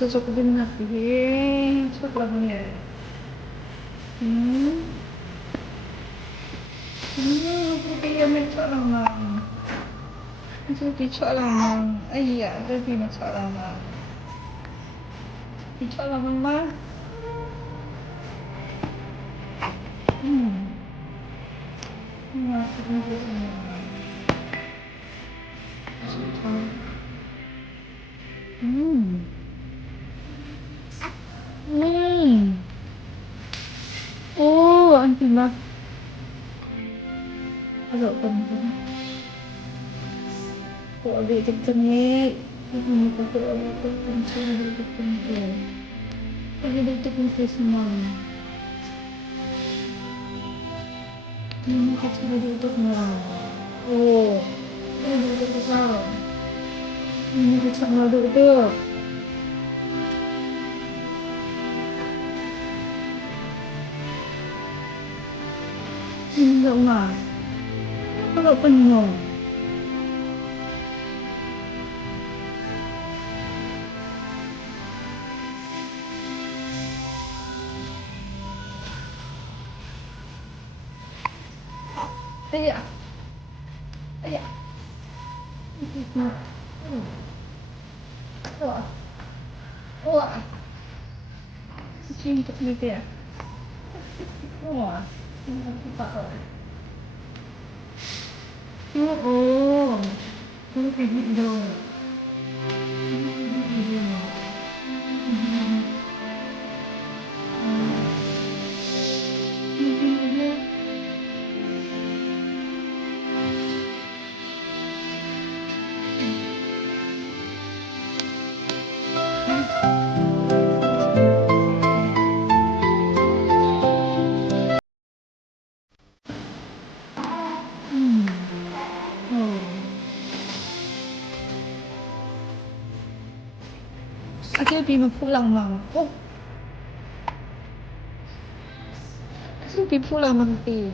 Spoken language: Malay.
Cocok din natin. Cocok lang yan. Hindi may lang. Picture lang. Ay, ya, hindi may lang. Picture lang ma. Oh, ang tiba. Agak penting. Kok agak kencengnya. Ini pakai agak kenceng, agak kenceng. Agak kenceng semua. Ini kecil untuk merah. Oh, ini besar. Ini besar ngaduk itu. Ini enggak mas. Agak penuh. Iya. Iya. Wah. Wah. Cinta gitu ya. Wah. Ini kita. Oh. Ini kayak gitu. Akhirnya Bima pulang lang. Oh. Akhirnya Bima pulang nanti.